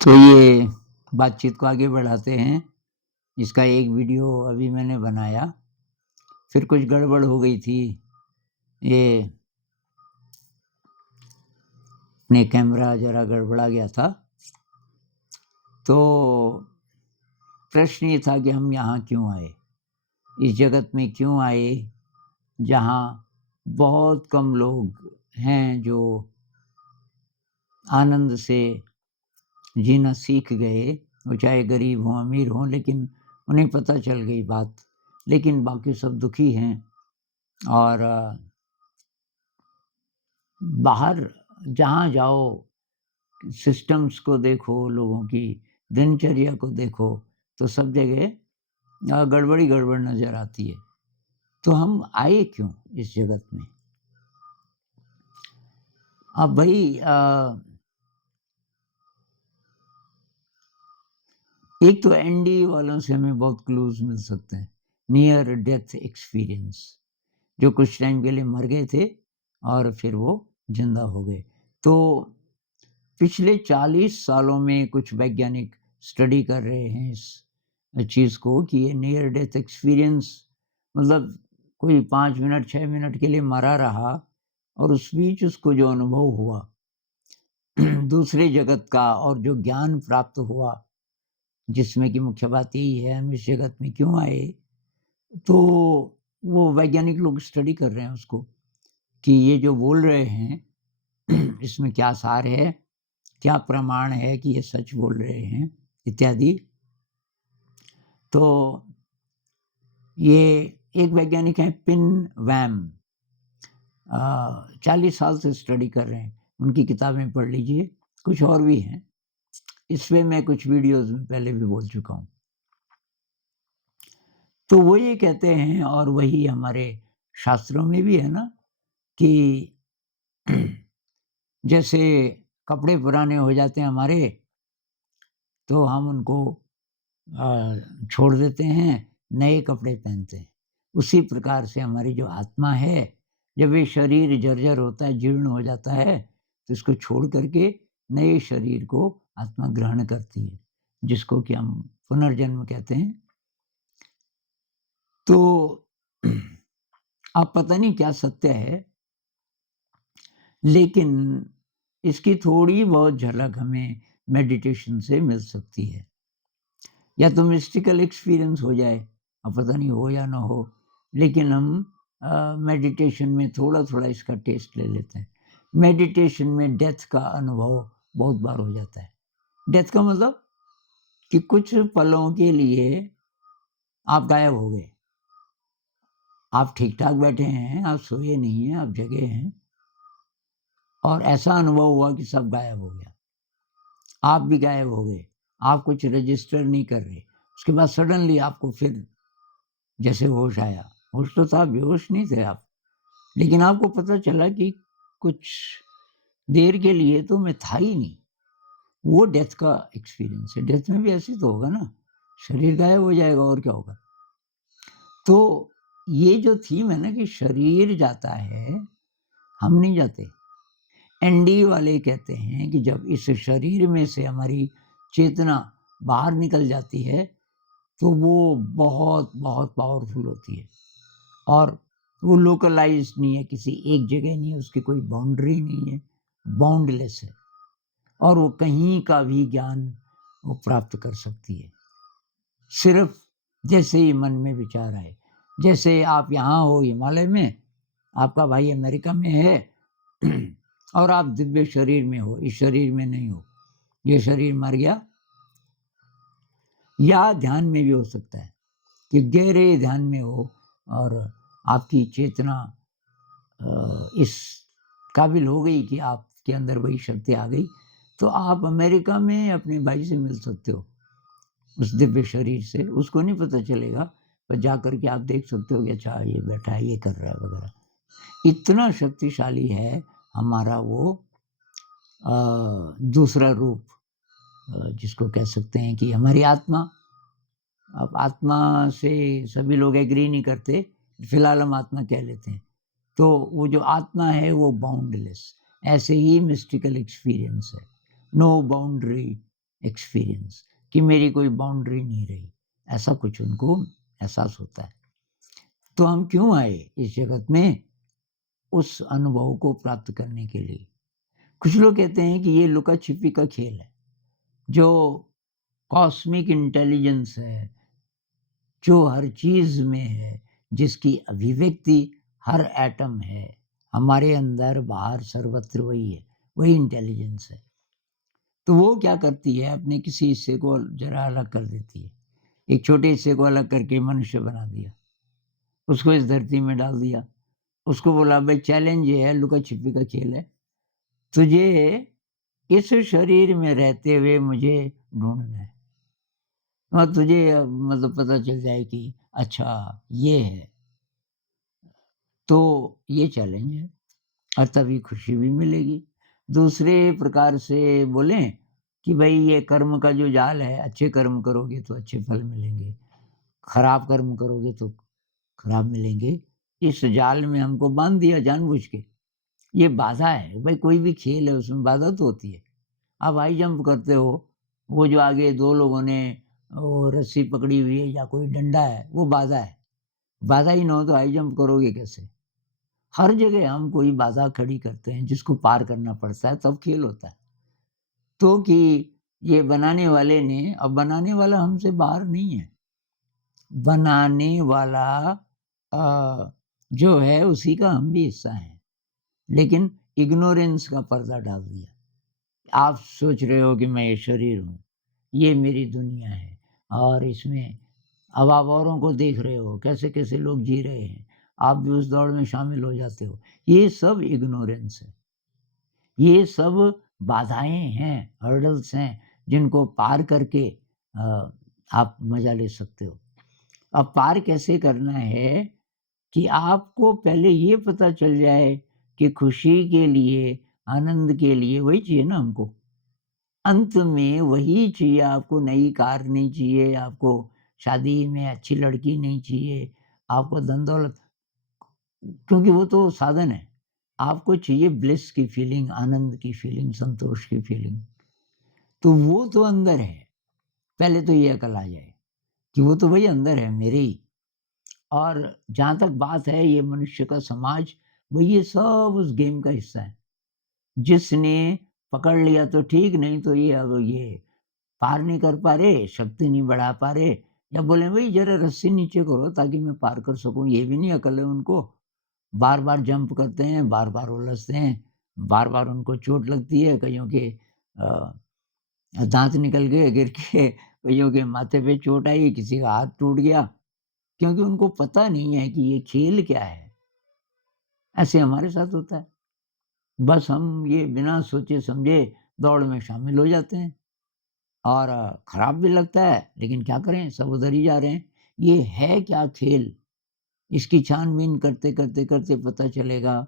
तो ये बातचीत को आगे बढ़ाते हैं। इसका एक वीडियो अभी मैंने बनाया, फिर कुछ गड़बड़ हो गई थी। ये अपने कैमरा ज़रा गड़बड़ा गया था। तो प्रश्न ये था कि हम यहाँ क्यों आए? इस जगत में क्यों आए, जहाँ बहुत कम लोग हैं जो आनंद से जीना सीख गए, वो चाहे गरीब हों, अमीर हों, लेकिन उन्हें पता चल गई बात। लेकिन बाकी सब दुखी हैं और बाहर जहाँ जाओ, सिस्टम्स को देखो, लोगों की दिनचर्या को देखो, तो सब जगह गड़बड़ ही गड़बड़ नज़र आती है। तो हम आए क्यों इस जगत में? अब भई एक तो एनडी वालों से हमें बहुत क्लूज़ मिल सकते हैं। नियर डेथ एक्सपीरियंस, जो कुछ टाइम के लिए मर गए थे और फिर वो ज़िंदा हो गए। तो पिछले 40 सालों में कुछ वैज्ञानिक स्टडी कर रहे हैं इस चीज़ को कि ये नियर डेथ एक्सपीरियंस मतलब कोई 5 मिनट, 6 मिनट के लिए मरा रहा और उस बीच उसको जो अनुभव हुआ दूसरे जगत का और जो ज्ञान प्राप्त हुआ, जिसमें कि मुख्य बात यही है हम इस जगत में क्यों आए, तो वो वैज्ञानिक लोग स्टडी कर रहे हैं उसको कि ये जो बोल रहे हैं इसमें क्या सार है, क्या प्रमाण है कि ये सच बोल रहे हैं इत्यादि। तो ये एक वैज्ञानिक हैं पिन वैम, 40 साल से स्टडी कर रहे हैं, उनकी किताबें पढ़ लीजिए, कुछ और भी हैं। इस पे मैं कुछ वीडियोज़ में पहले भी बोल चुका हूँ। तो वो ये कहते हैं और वही हमारे शास्त्रों में भी है ना कि जैसे कपड़े पुराने हो जाते हैं हमारे, तो हम उनको छोड़ देते हैं, नए कपड़े पहनते हैं। उसी प्रकार से हमारी जो आत्मा है, जब ये शरीर जर्जर होता है, जीर्ण हो जाता है, तो इसको छोड़ कर के नए शरीर को आत्मा ग्रहण करती है, जिसको कि हम पुनर्जन्म कहते हैं। तो अब पता नहीं क्या सत्य है, लेकिन इसकी थोड़ी बहुत झलक हमें मेडिटेशन से मिल सकती है। या तो मिस्टिकल एक्सपीरियंस हो जाए, अब पता नहीं हो या ना हो, लेकिन हम मेडिटेशन में थोड़ा-थोड़ा इसका टेस्ट ले लेते हैं। मेडिटेशन में डेथ का अनुभव बहुत बार हो जाता है। डेथ का मतलब कि कुछ पलों के लिए आप गायब हो गए। आप ठीक-ठाक बैठे हैं, आप सोए नहीं हैं, आप जगे हैं और ऐसा अनुभव हुआ कि सब गायब हो गया। आप भी गायब हो गए, आप कुछ रजिस्टर नहीं कर रहे। उसके बाद सडनली आपको फिर जैसे होश आया, होश तो था, बेहोश नहीं थे आप, लेकिन आपको पता चला कि कुछ देर के लिए तो मैं था ही नहीं। वो डेथ का एक्सपीरियंस है। डेथ में भी ऐसे तो होगा ना, शरीर गायब हो जाएगा और क्या होगा। तो ये जो थीम है ना कि शरीर जाता है, हम नहीं जाते। एनडी वाले कहते हैं कि जब इस शरीर में से हमारी चेतना बाहर निकल जाती है, तो वो बहुत बहुत पावरफुल होती है और वो लोकलाइज़्ड नहीं है, किसी एक जगह नहीं है, उसकी कोई बाउंड्री नहीं है, बाउंडलेस है और वो कहीं का भी ज्ञान वो प्राप्त कर सकती है। सिर्फ़ जैसे ही मन में विचार आए। जैसे आप यहाँ हो हिमालय में, आपका भाई अमेरिका में है और आप दिव्य शरीर में हो, इस शरीर में नहीं हो। ये शरीर मर गया, या ध्यान में भी हो सकता है कि गहरे ध्यान में हो और आपकी चेतना इस काबिल हो गई कि आपके अंदर वही शक्ति आ गई, तो आप अमेरिका में अपने भाई से मिल सकते हो, उस दिव्य शरीर से। उसको नहीं पता चलेगा, पर जाकर के आप देख सकते हो कि अच्छा ये बैठा है, ये कर रहा है वगैरह। इतना शक्तिशाली है हमारा वो दूसरा रूप, जिसको कह सकते हैं कि हमारी आत्मा। अब आत्मा से सभी लोग एग्री नहीं करते, फिलहाल हम आत्मा कह लेते हैं। तो वो जो आत्मा है वो बाउंडलेस, ऐसे ही मिस्टिकल एक्सपीरियंस है, नो बाउंड्री, एक्सपीरियंस कि मेरी कोई बाउंड्री नहीं रही, ऐसा कुछ उनको एहसास होता है। तो हम क्यों आए इस जगत में? उस अनुभव को प्राप्त करने के लिए। कुछ लोग कहते हैं कि ये लुका-छिपी का खेल है, जो कॉस्मिक इंटेलिजेंस है, जो हर चीज़ में है, जिसकी अभिव्यक्ति हर एटम है, हमारे अंदर, बाहर, सर्वत्र वही है, वही इंटेलिजेंस है। तो वो क्या करती है, अपने किसी हिस्से को ज़रा अलग कर देती है। एक छोटे हिस्से को अलग करके मनुष्य बना दिया, उसको इस धरती में डाल दिया। उसको बोला भाई चैलेंज ये है, लुका-छिपी का खेल है, तुझे इस शरीर में रहते हुए मुझे ढूँढना है। और तुझे मतलब पता चल जाए कि अच्छा ये है, तो ये चैलेंज है और तभी खुशी भी मिलेगी। दूसरे प्रकार से बोलें कि भई ये कर्म का जो जाल है, अच्छे कर्म करोगे तो अच्छे फल मिलेंगे, खराब कर्म करोगे तो खराब मिलेंगे। इस जाल में हमको बाँध दिया जानबूझ के। ये बाधा है, भई कोई भी खेल है उसमें बाधा तो होती है। आप हाई जंप करते हो, वो जो आगे 2 लोगों ने वो रस्सी पकड़ी हुई है या कोई डंडा है, वो बाधा है। बाधा ही ना हो तो हाई जंप करोगे कैसे? हर जगह हम कोई बाधा खड़ी करते हैं जिसको पार करना पड़ता है तब खेल होता है। तो कि ये बनाने वाले ने अब बनाने वाला हमसे बाहर नहीं है। बनाने वाला जो है उसी का हम भी हिस्सा हैं। लेकिन इग्नोरेंस का पर्दा डाल दिया। आप सोच रहे हो कि मैं ये शरीर हूँ, ये मेरी दुनिया है और इसमें अब आप औरों को देख रहे हो, कैसे-कैसे लोग जी रहे हैं, आप भी उस दौड़ में शामिल हो जाते हो। ये सब इग्नोरेंस है, ये सब बाधाएँ हैं, हर्डल्स हैं, जिनको पार करके आप मज़ा ले सकते हो। अब पार कैसे करना है कि आपको पहले ये पता चल जाए कि खुशी के लिए, आनंद के लिए वही चाहिए ना हमको। अंत में वही चाहिए आपको, नई कार नहीं चाहिए, आपको शादी में अच्छी लड़की नहीं चाहिए, आपको धन-दौलत क्योंकि वो तो साधन है। आपको चाहिए ब्लिस की फीलिंग, आनंद की फीलिंग, संतोष की फीलिंग। तो वो तो अंदर है। पहले तो ये अकल आ जाए कि वो तो भई अंदर है मेरे ही। और जहाँ तक बात है ये मनुष्य का समाज, वो ये सब उस गेम का हिस्सा है। जिसने पकड़ लिया तो ठीक, नहीं तो ये अब ये पार नहीं कर पा रहे, शक्ति नहीं बढ़ा पा रहे या बोले भई ज़रा रस्सी नीचे करो ताकि मैं पार कर सकूँ, ये भी नहीं अकल है उनको। बार-बार जंप करते हैं, बार-बार उलझते हैं, बार-बार उनको चोट लगती है, कइयों के अ, दाँत निकल गए गिर के, कइयों के माथे पे चोट आई, किसी का हाथ टूट गया, क्योंकि उनको पता नहीं है कि ये खेल क्या है। ऐसे हमारे साथ होता है। बस हम ये बिना सोचे-समझे दौड़ में शामिल हो जाते हैं और खराब भी लगता है, लेकिन क्या करें सब उधर ही जा रहे हैं। ये है क्या खेल? इसकी छानबीन करते पता चलेगा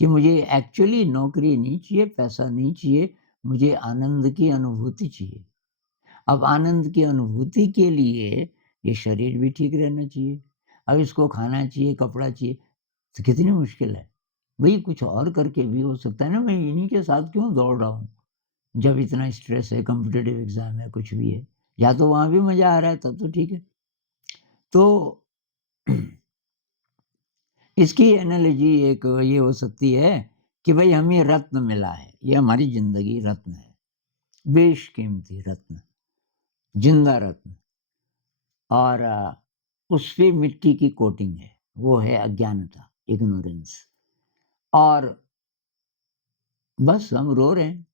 कि मुझे एक्चुअली नौकरी नहीं चाहिए, पैसा नहीं चाहिए, मुझे आनंद की अनुभूति चाहिए। अब आनंद की अनुभूति के लिए ये शरीर भी ठीक रहना चाहिए। अब इसको खाना चाहिए, कपड़ा चाहिए, तो कितनी मुश्किल है। भई कुछ और करके भी हो सकता है ना, मैं इन्हीं के साथ क्यों दौड़ रहा हूँ? जब इतना स्ट्रेस है, कॉम्पिटिटिव एग्ज़ाम है, कुछ भी है। या तो वहाँ भी मज़ा आ रहा है तब तो ठीक है। तो इसकी एनालॉजी एक ये हो सकती है कि भई हमें रत्न मिला है, ये हमारी ज़िंदगी रत्न है, बेशकीमती रत्न, ज़िंदा रत्न और उस पे मिट्टी की कोटिंग है, वो है अज्ञानता, इग्नोरेंस और बस हम रो रहे हैं,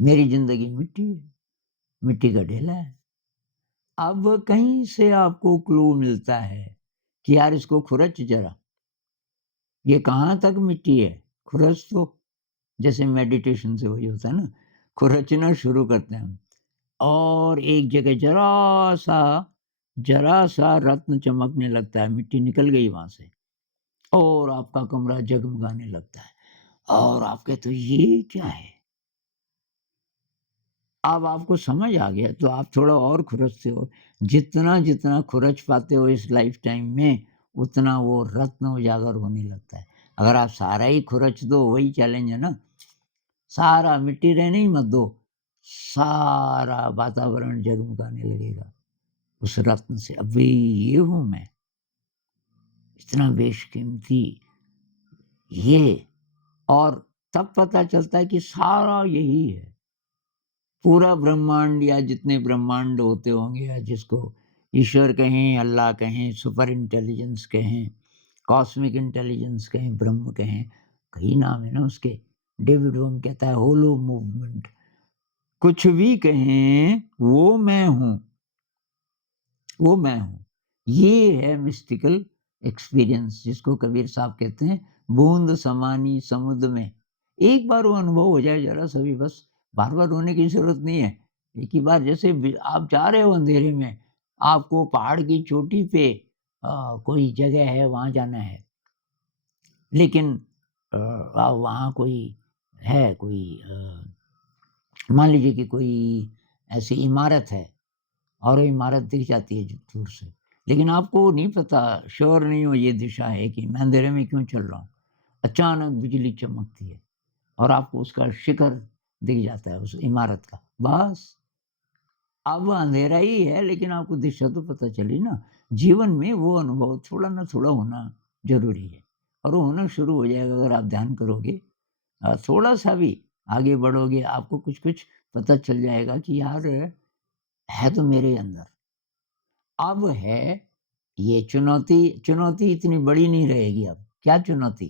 मेरी ज़िंदगी मिट्टी है, मिट्टी का ढेला है। अब कहीं से आपको क्लू मिलता है कि यार इसको खुरच ज़रा, ये कहाँ तक मिट्टी है? खुरच तो जैसे मेडिटेशन से वही होता है ना, खुरचना शुरू करते हैं हम और एक जगह ज़रा-सा रत्न चमकने लगता है, मिट्टी निकल गई वहाँ से और आपका कमरा जगमगाने लगता है और आप कहते हो ये क्या है? अब आपको समझ आ गया तो आप थोड़ा और खुरचते हो। जितना खुरच पाते हो इस लाइफ़ टाइम में, उतना वो रत्न उजागर होने लगता है। अगर आप सारा ही खुरच दो, वही चैलेंज है ना, सारा मिट्टी रहने ही मत दो, सारा वातावरण जगमगाने लगेगा उस रत्न से। अब ये हूँ मैं, इतना बेशकीमती ये। और तब पता चलता है कि सारा यही है। पूरा ब्रह्मांड या जितने ब्रह्मांड होते होंगे या जिसको ईश्वर कहें, अल्लाह कहें, सुपर इंटेलिजेंस कहें, कॉस्मिक इंटेलिजेंस कहें, ब्रह्म कहें, कई नाम है ना उसके। डेविड ओम कहता है होलो मूवमेंट। कुछ भी कहें वो मैं हूँ, वो मैं हूँ। ये है मिस्टिकल एक्सपीरियंस जिसको कबीर साहब कहते हैं बूंद समानी समुद्र में। एक बार वो अनुभव हो जाए ज़रा सा भी बस, बार-बार रोने की ज़रूरत नहीं है। एक ही बार जैसे आप जा रहे हो अंधेरे में, आपको पहाड़ की चोटी पे कोई जगह है वहाँ जाना है। लेकिन वहाँ कोई है कोई मान लीजिए कि कोई ऐसी इमारत है और वो इमारत दिख जाती है दूर से, लेकिन आपको नहीं पता, श्योर नहीं हो ये दिशा है कि मैं अंधेरे में क्यों चल रहा हूँ। अचानक बिजली चमकती है और आपको उसका शिखर दिख जाता है उस इमारत का। बस अब अंधेरा ही है लेकिन आपको दिशा तो पता चली ना। जीवन में वो अनुभव थोड़ा ना थोड़ा होना ज़रूरी है और वो होना शुरू हो जाएगा अगर आप ध्यान करोगे। थोड़ा-सा भी आगे बढ़ोगे आपको कुछ-कुछ पता चल जाएगा कि यार है तो मेरे अंदर। अब है ये चुनौती, चुनौती इतनी बड़ी नहीं रहेगी अब। क्या चुनौती?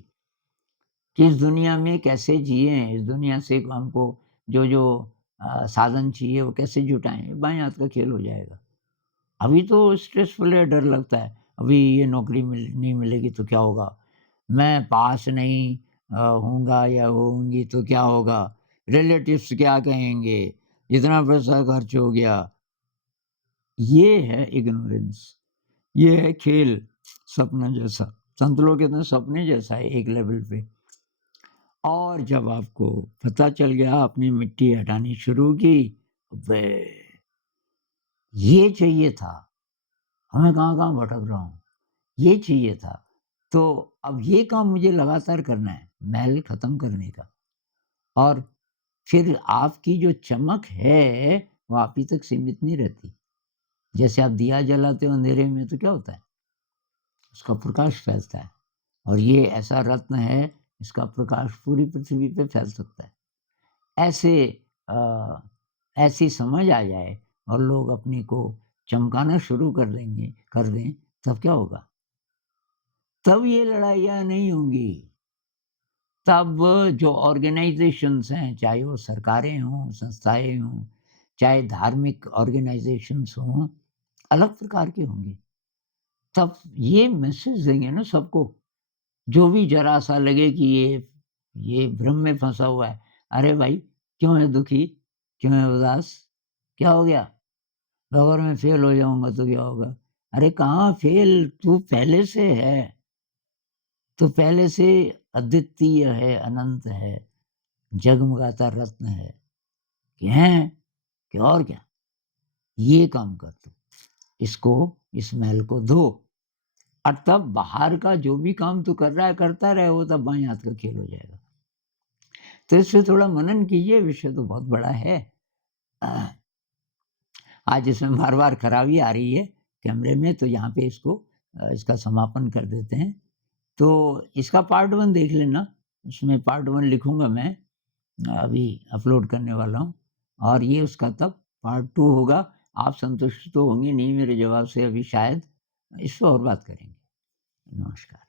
कि इस दुनिया में कैसे जिएँ, इस दुनिया से हमको जो साधन चाहिए वो कैसे जुटाएँ, बाएँ हाथ का खेल हो जाएगा। अभी तो स्ट्रेसफुल है, डर लगता है, अभी ये नौकरी नहीं मिलेगी तो क्या होगा? मैं पास नहीं होऊँगा या होऊँगी तो क्या होगा? रिलेटिव्स क्या कहेंगे? इतना पैसा खर्च हो गया। ये है इग्नोरेंस, ये है खेल सपना जैसा। संत लोग कहते हैं सपने जैसा है एक लेवल पे। और जब आपको पता चल गया आपने मिट्टी हटानी शुरू की, बे ये चाहिए था, मैं कहाँ-कहाँ भटक रहा हूँ, ये चाहिए था। तो अब ये काम मुझे लगातार करना है, मैल खत्म करने का। और फिर आपकी जो चमक है, वो आप ही तक सीमित नहीं रहती। जैसे आप दिया जलाते हो अंधेरे में तो क्या होता है? उसका प्रकाश फैलता है और ये ऐसा रत्न है, इसका प्रकाश पूरी पृथ्वी पे फैल सकता है। ऐसे अ, ऐसी समझ आ जाए और लोग अपने को चमकाना शुरू कर दें, तब क्या होगा? तब ये लड़ाइयाँ नहीं होंगी। तब जो ऑर्गेनाइज़ेशंस हैं, चाहे वो सरकारें हों, संस्थाएँ हों, चाहे धार्मिक ऑर्गेनाइज़ेशंस हों, अलग प्रकार के होंगे। तब ये मैसेज देंगे ना सबको, जो भी ज़रा-सा लगे कि ये भ्रम में फँसा हुआ है, "अरे भाई! क्यों है दुखी? क्यों है उदास? क्या हो गया? तो अगर मैं फ़ेल हो जाऊँगा तो क्या होगा?" अरे कहाँ फ़ेल, तू पहले से है। तू पहले से अद्वितीय है, अनंत है, जगमगाता रत्न है। कि हैं? कि और क्या? ये काम कर तू। इसको इस मैल को धो और तब बाहर का जो भी काम तू कर रहा है, करता रहे, वो तब बाएँ हाथ का खेल हो जाएगा। तो इस पे थोड़ा मनन कीजिए, विषय तो बहुत बड़ा है। अ, आज इसमें बार-बार खराबी आ रही है कैमरे में, तो यहाँ पे इसका समापन कर देते हैं। तो इसका पार्ट 1 देख लेना, उसमें पार्ट 1 लिखूँगा मैं, अभी अपलोड करने वाला हूँ और ये उसका तब पार्ट 2 होगा। आप संतुष्ट तो होंगे नहीं मेरे जवाब से अभी शायद, इस पे और बात करेंगे। नमस्कार।